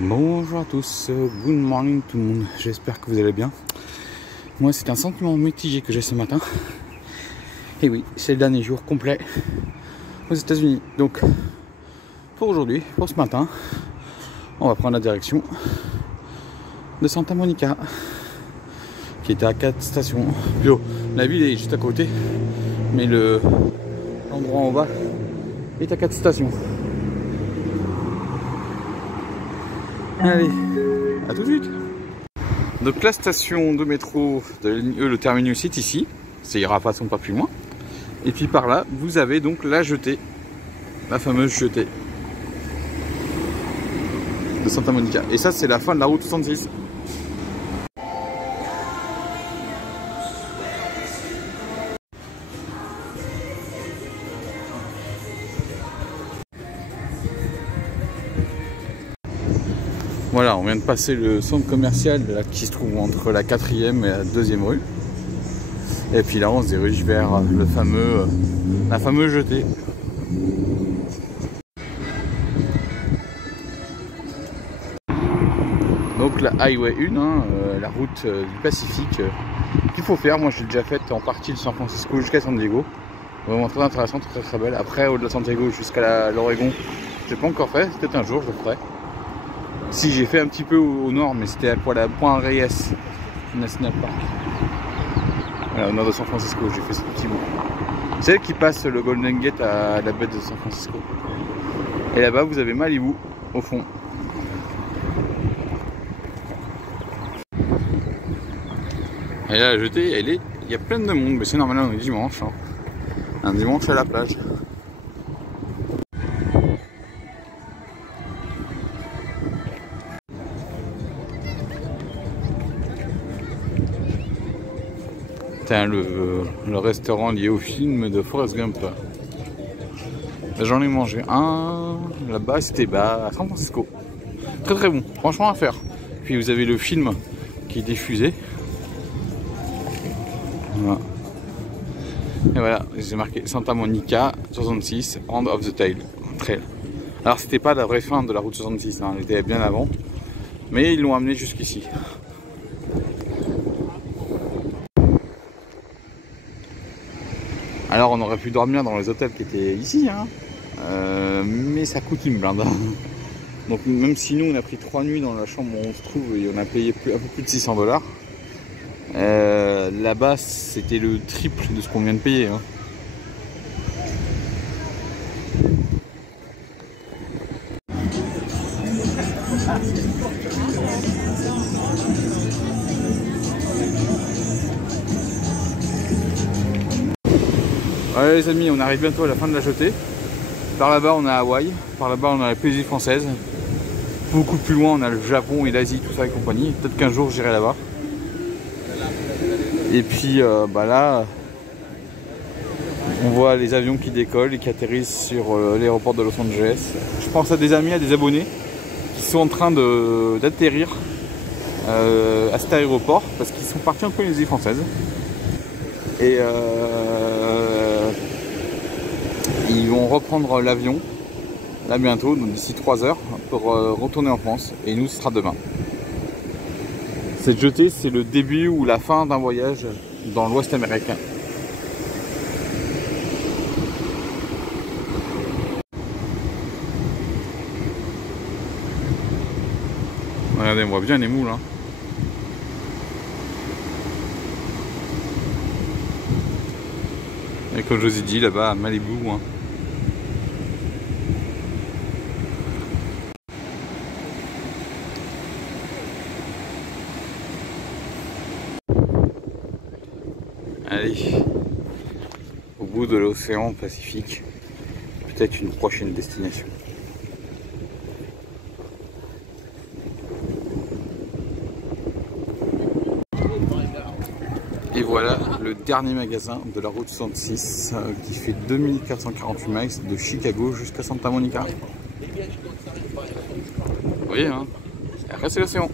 Bonjour à tous, good morning tout le monde, j'espère que vous allez bien. Moi c'est un sentiment mitigé que j'ai ce matin. Et oui, c'est le dernier jour complet aux États-Unis. Donc pour aujourd'hui, pour ce matin, on va prendre la direction de Santa Monica, qui était à 4 stations. Plutôt, la ville est juste à côté, mais l'endroit en bas est à 4 stations. Allez, à tout de suite. Donc la station de métro de la ligne E, le terminus est ici. Ça ira pas plus loin. Et puis par là, vous avez donc la jetée, la fameuse jetée de Santa Monica. Et ça, c'est la fin de la route 66. Voilà, on vient de passer le centre commercial là, qui se trouve entre la 4e et la 2e rue. Et puis là, on se dirige vers la fameuse jetée. Donc la Highway 1, la route du Pacifique qu'il faut faire. Moi, je l'ai déjà faite en partie de San Francisco jusqu'à San Diego. Vraiment très intéressante, très belle. Après, au-delà de San Diego jusqu'à l'Oregon, je l'ai pas encore fait. Peut-être un jour, je le ferai. Si j'ai fait un petit peu au nord, mais c'était pour la Point Reyes National Park. Voilà, au nord de San Francisco, j'ai fait ce petit bout. C'est elle qui passe le Golden Gate à la baie de San Francisco. Et là-bas, vous avez Malibu au fond. Et là, la jetée, il y a plein de monde, mais c'est normal, on est dimanche. Hein. Un dimanche à la plage. Le restaurant lié au film de Forrest Gump. J'en ai mangé un là-bas, c'était à San Francisco. Très bon, franchement à faire. Puis vous avez le film qui est diffusé. Voilà. Et voilà, j'ai marqué Santa Monica 66, End of the Trail. Alors c'était pas la vraie fin de la route 66, hein, elle était bien avant. Mais ils l'ont amené jusqu'ici. Alors on aurait pu dormir dans les hôtels qui étaient ici, hein, mais ça coûte une blinde. Donc même si nous on a pris 3 nuits dans la chambre où on se trouve et on a payé un peu plus de 600 $, là-bas c'était le triple de ce qu'on vient de payer. Hein. Ouais les amis, on arrive bientôt à la fin de la jetée. Par là-bas on a Hawaï, par là-bas on a la Polynésie française. Beaucoup plus loin on a le Japon et l'Asie, tout ça et compagnie. Peut-être qu'un jour j'irai là-bas. Et puis là, on voit les avions qui décollent et qui atterrissent sur l'aéroport de Los Angeles. Je pense à des amis, à des abonnés qui sont en train d'atterrir à cet aéroport parce qu'ils sont partis en Polynésie française. Et ils vont reprendre l'avion là bientôt, d'ici 3 heures, pour retourner en France. Et nous, ce sera demain. Cette jetée, c'est le début ou la fin d'un voyage dans l'Ouest américain. Regardez, on voit bien les moules. Hein. Et comme je vous ai dit, là-bas à Malibu. Hein. Allez, au bout de l'océan Pacifique, peut-être une prochaine destination. Et voilà le dernier magasin de la route 66 qui fait 2448 miles de Chicago jusqu'à Santa Monica. Vous voyez, hein, après c'est l'océan.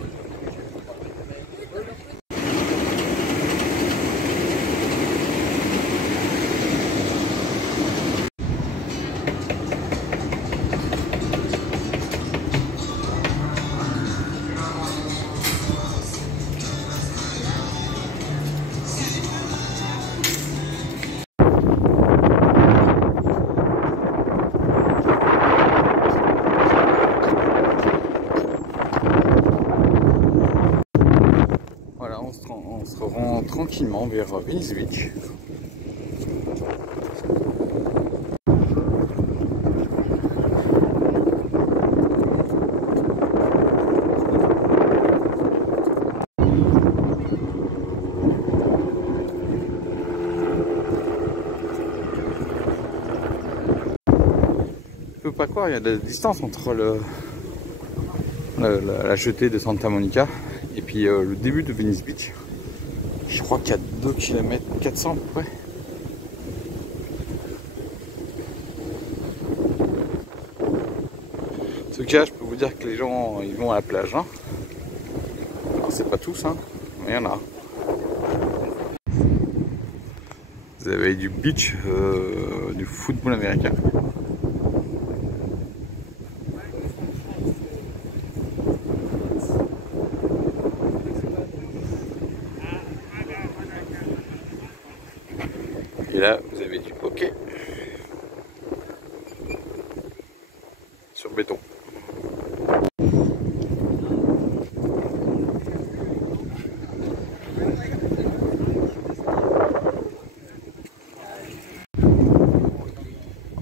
on se rend tranquillement vers Venice Beach. Je peux pas croire, il y a de la distance entre la jetée de Santa Monica et puis le début de Venice Beach. Je crois qu'il y a 2 km 400 à peu près. En tout cas, je peux vous dire que les gens ils vont à la plage. Hein. Alors c'est pas tous, hein, mais il y en a. Vous avez du beach, du football américain. Et là, vous avez du hockey sur béton.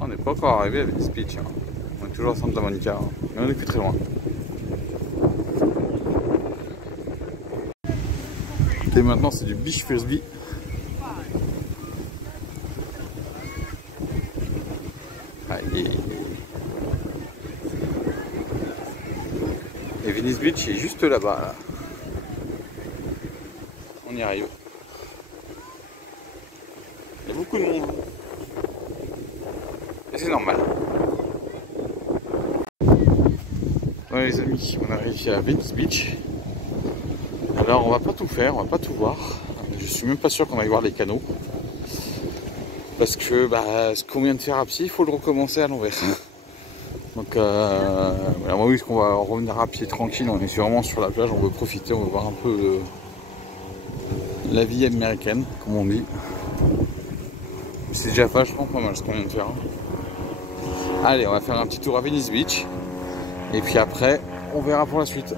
On n'est pas encore arrivé à Venice Beach. Hein. On est toujours à Santa Monica, hein. Mais on n'est plus très loin. Et maintenant, c'est du beach frisbee. Et Venice Beach est juste là-bas. Là. On y arrive. Il y a beaucoup de monde. Et c'est normal. Ouais les amis, on arrive à Venice Beach. Alors on va pas tout faire, on va pas tout voir. Je suis même pas sûr qu'on aille voir les canaux. Parce que ce qu'on vient de faire à pied, il faut le recommencer à l'envers. Donc oui, parce qu'on va revenir à pied tranquille, on est vraiment sur la plage, on veut profiter, on veut voir un peu la vie américaine, comme on dit. C'est déjà vachement pas mal ce qu'on vient de faire. Hein. Allez, on va faire un petit tour à Venice Beach. Et puis après, on verra pour la suite.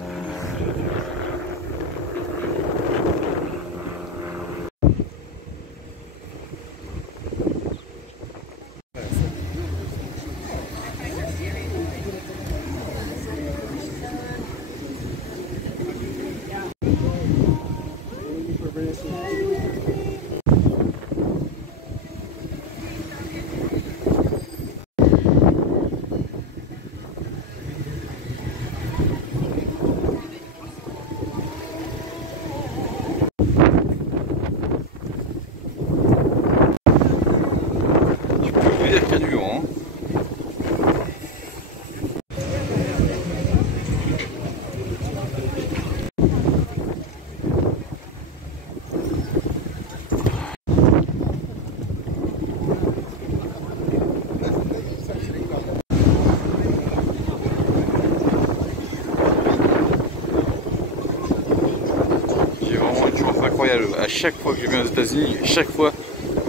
À chaque fois que je viens aux États-Unis, chaque fois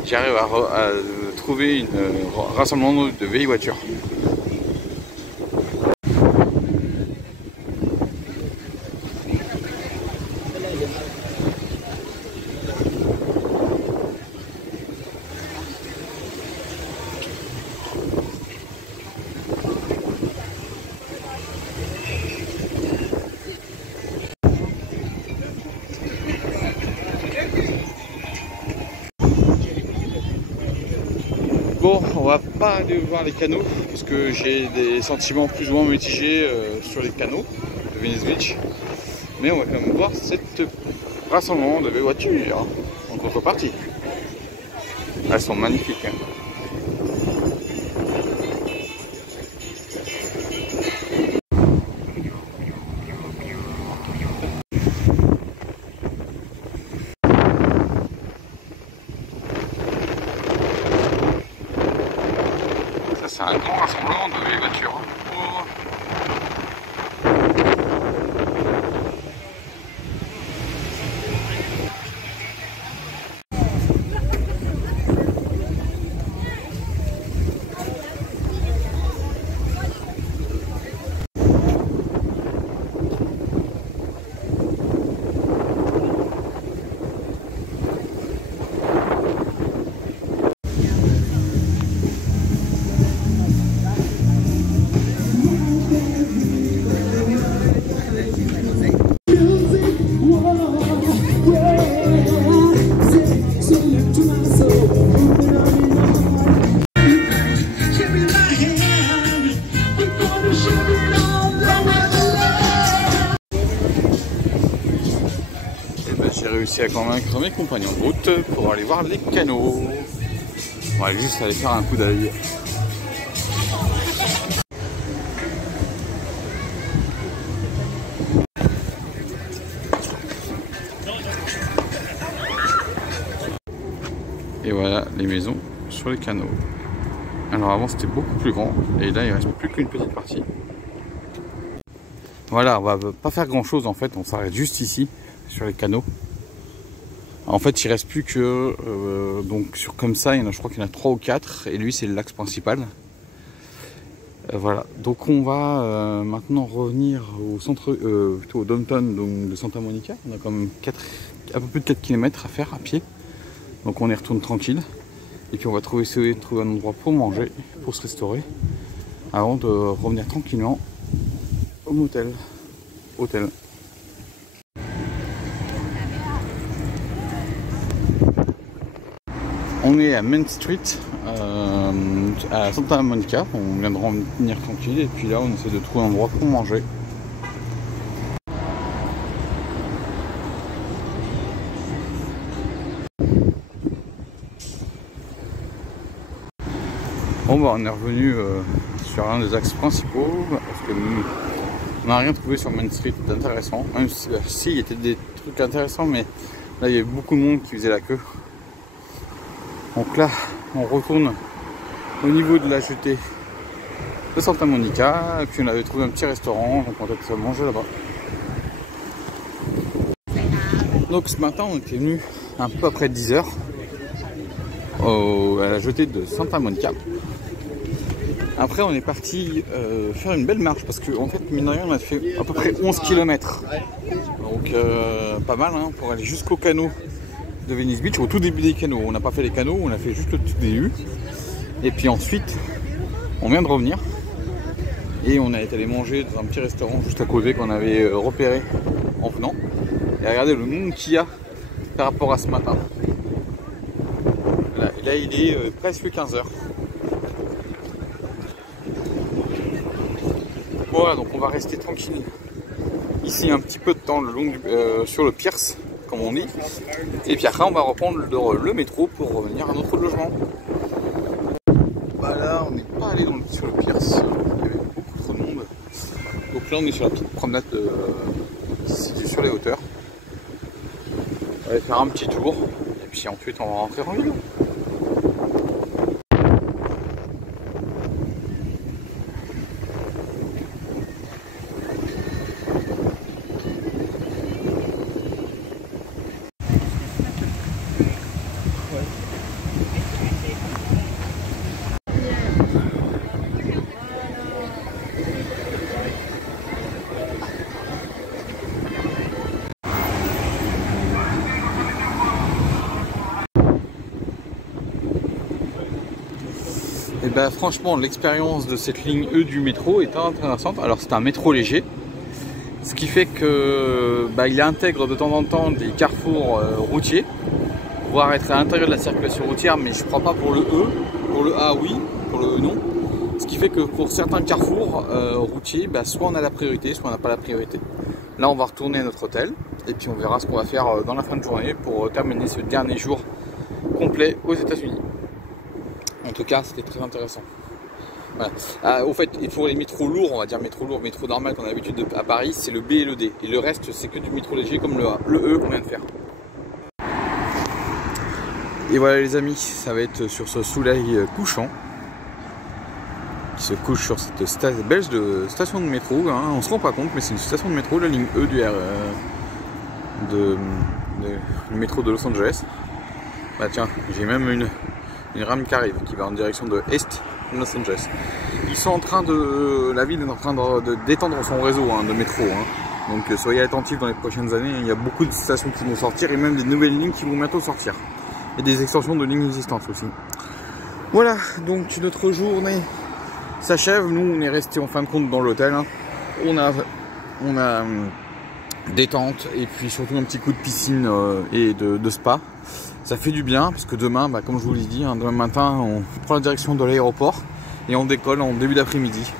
j'arrive à trouver un rassemblement de vieilles voitures. Bon, on va pas aller voir les canaux parce que j'ai des sentiments plus ou moins mitigés sur les canaux de Venice Beach. Mais on va quand même voir cette rassemblement de voitures en contrepartie. Elles sont magnifiques. Hein. C'est un grand rassemblement de vieilles voitures. Oh. réussi à convaincre mes compagnons de route pour aller voir les canaux. On va juste aller faire un coup d'œil. Et voilà les maisons sur les canaux. Alors avant c'était beaucoup plus grand et là il reste plus qu'une petite partie. Voilà, on va pas faire grand chose en fait, on s'arrête juste ici sur les canaux. En fait il reste plus que donc sur comme ça, je crois qu'il y en a 3 ou 4 et lui c'est l'axe principal. Voilà, donc on va maintenant revenir au centre, plutôt au downtown donc, de Santa Monica. On a quand même un peu plus de 4 km à faire à pied. Donc on y retourne tranquille. Et puis on va essayer de trouver un endroit pour manger, pour se restaurer, avant de revenir tranquillement au motel. Hôtel. On est à Main Street, à Santa Monica. On vient de revenir tranquille et puis là on essaie de trouver un endroit pour manger. Bon bah on est revenu sur un des axes principaux parce que nous on n'a rien trouvé sur Main Street d'intéressant, même si il y était des trucs intéressants, mais là il y avait beaucoup de monde qui faisait la queue. Donc là on retourne au niveau de la jetée de Santa Monica et puis on avait trouvé un petit restaurant, donc on va peut-être manger là-bas. Donc ce matin on était venu un peu après 10 h à la jetée de Santa Monica. Après on est parti faire une belle marche parce que en fait mine de rien on a fait à peu près 11 km. Donc pas mal hein, pour aller jusqu'au canot de Venice Beach, au tout début des canaux. On n'a pas fait les canaux, on a fait juste le tout début. Et puis ensuite on vient de revenir et on est allé manger dans un petit restaurant juste à côté qu'on avait repéré en venant. Et regardez le monde qu'il y a par rapport à ce matin. Là il est presque 15 h. Voilà, donc on va rester tranquille ici un petit peu de temps le long sur le Pierce, comme on dit. Et puis après on va reprendre le métro pour revenir à notre logement. Bah là on n'est pas allé sur le Pierce, il y avait beaucoup trop de monde. Donc là on est sur la petite promenade sur les hauteurs. On va aller faire un petit tour et puis ensuite on va rentrer en ville. Et ben franchement l'expérience de cette ligne E du métro est intéressante. Alors c'est un métro léger, ce qui fait que il intègre de temps en temps des carrefours routiers, voire être à l'intérieur de la circulation routière, mais je crois pas pour le E. Pour le A oui, pour le E non. Ce qui fait que pour certains carrefours routiers, soit on a la priorité, soit on n'a pas la priorité. Là on va retourner à notre hôtel et puis on verra ce qu'on va faire dans la fin de journée pour terminer ce dernier jour complet aux États-Unis. En tout cas, c'était très intéressant. Voilà. Au fait, il faut les métros lourds, on va dire métro lourd, métro normal qu'on a l'habitude à Paris, c'est le B et le D. Et le reste, c'est que du métro léger comme le A, le E qu'on vient de faire. Et voilà les amis, ça va être sur ce soleil couchant qui se couche sur cette belge de station de métro. Hein. On se rend pas compte, mais c'est une station de métro, la ligne E du du métro de Los Angeles. Bah tiens, j'ai même une rame qui arrive, qui va en direction de Est Los Angeles. La ville est en train d'étendre son réseau de métro. Hein. Donc soyez attentifs dans les prochaines années, il y a beaucoup de stations qui vont sortir et même des nouvelles lignes qui vont bientôt sortir. Et des extensions de lignes existantes aussi. Voilà, donc notre journée s'achève. Nous on est resté en fin de compte dans l'hôtel. Hein. On a détente et puis surtout un petit coup de piscine et de spa. Ça fait du bien parce que demain, comme je vous l'ai dit, demain matin on prend la direction de l'aéroport et on décolle en début d'après-midi.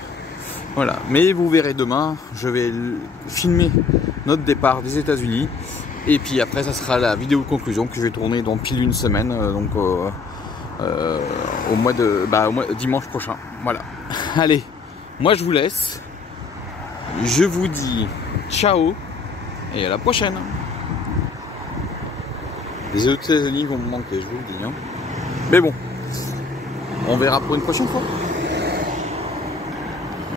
Voilà, mais vous verrez demain, je vais filmer notre départ des États-Unis Et puis après ça sera la vidéo de conclusion que je vais tourner dans pile une semaine, donc au mois de dimanche prochain. Voilà. Allez, moi je vous laisse. Je vous dis ciao et à la prochaine. Les États-Unis vont me manquer, je vous le dis. Hein. Mais bon, on verra pour une prochaine fois.